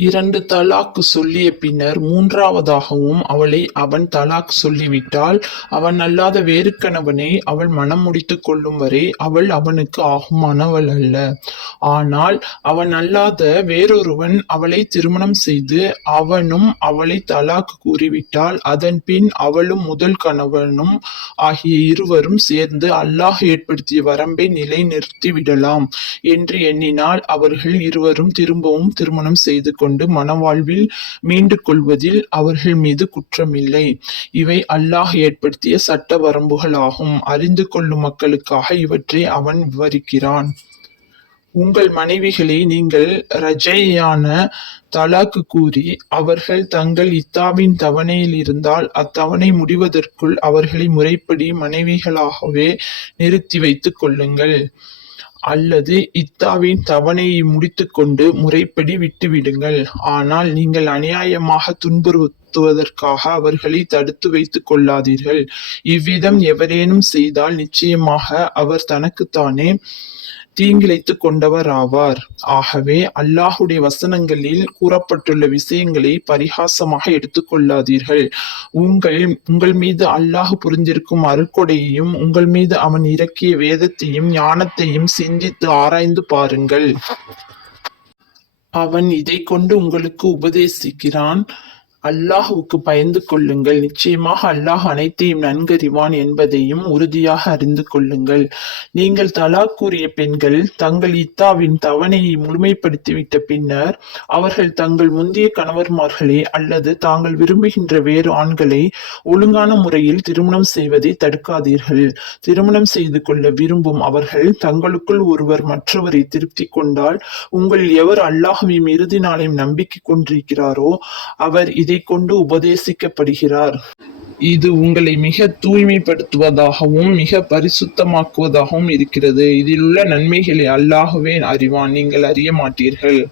இரண்டு தலாக் சொல்லிய பின்னர் மூன்றாவதாகவும் அவளை அவன் தலாக் சொல்லிவிட்டால் அவன் அல்லாத வேறு கணவனை அவள் மனம் முடித்து கொள்ளும் வரை அவள் அவனுக்கு ஆகுமானவள் அல்ல. ஆனால் அவன் அல்லாத வேறொருவன் அவளை திருமணம் செய்து அவனும் அவளை தலாக் கூறிவிட்டால் அதன் பின் அவளும் முதல் கணவனும் ஆகிய இருவரும் சேர்ந்து அல்லாஹ் ஏற்படுத்திய வரம்பை நிலைநிறுத்தி விடலாம் என்று எண்ணினால் அவர்கள் இருவரும் திரும்பவும் திருமணம் செய்து கொண்டு கொண்டு மனவாழ்வில் மீண்டு கொள்வதில் அவர்கள் மீது குற்றமில்லை. இவை அல்லாஹ் ஏற்படுத்திய சட்ட வரம்புகள் ஆகும் அறிந்து கொள்ளும் மக்களுக்காக இவற்றை அவன் விவரிக்கிறான். உங்கள் மனைவிகளை நீங்கள் ரஜையான தலாக்கு கூறி அவர்கள் தங்கள் இத்தாவின் தவணையில் இருந்தால் அத்தவணை முடிவதற்குள் அவர்களை முறைப்படி மனைவிகளாகவே நிறுத்தி வைத்துக் கொள்ளுங்கள். அல்லது இத்தாவின் தவணையை முடித்துக்கொண்டு முறைப்படி விட்டுவிடுங்கள். ஆனால் நீங்கள் அநியாயமாக துன்புறுத்துவதற்காக அவர்களை தடுத்து வைத்துக் கொள்ளாதீர்கள். இவ்விதம் எவரேனும் செய்தால் நிச்சயமாக அவர் தனக்குத்தானே தீங்கிழைத்துக் கொண்டவராவார் ஆகவே அல்லாஹுடைய வசனங்களில் கூறப்பட்டுள்ள விஷயங்களை பரிகாசமாக எடுத்துக்கொள்ளாதீர்கள். உங்கள் உங்கள் மீது அல்லாஹ் புரிந்திருக்கும் அருக்கொடையையும் உங்கள் மீது அவன் இறக்கிய வேதத்தையும் ஞானத்தையும் சிந்தித்து ஆராய்ந்து பாருங்கள். அவன் இதை கொண்டு உங்களுக்கு உபதேசிக்கிறான். அல்லாஹுவுக்கு பயந்து கொள்ளுங்கள். நிச்சயமாக அல்லாஹ் அனைத்தையும் நன்கறிவான் என்பதையும் உறுதியாக அறிந்து கொள்ளுங்கள். நீங்கள் தலாக் கூறிய பெண்கள் தங்கள் இத்தாவின் தவணையை முழுமைப்படுத்திவிட்ட பின்னர் அவர்கள் தங்கள் முந்தைய கணவர்மார்களே அல்லது தாங்கள் விரும்புகின்ற வேறு ஆண்களை ஒழுங்கான முறையில் திருமணம் செய்வதை தடுக்காதீர்கள். திருமணம் செய்து கொள்ள விரும்பும் அவர்கள் தங்களுக்குள் ஒருவர் மற்றவரை திருப்தி கொண்டால் உங்களில் எவர் அல்லாஹுவையும் இறுதி நாளையும் நம்பிக்கை கொண்டிருக்கிறாரோ அவர் இது கொண்டு உபதேசிக்கப்படுகிறார். இது உங்களை மிக தூய்மைப்படுத்துவதாகவும் மிக பரிசுத்தமாக்குவதாகவும் இருக்கிறது. இதில் உள்ள நன்மைகளை அல்லாஹுவே அறிவான். நீங்கள் அறிய மாட்டீர்கள்.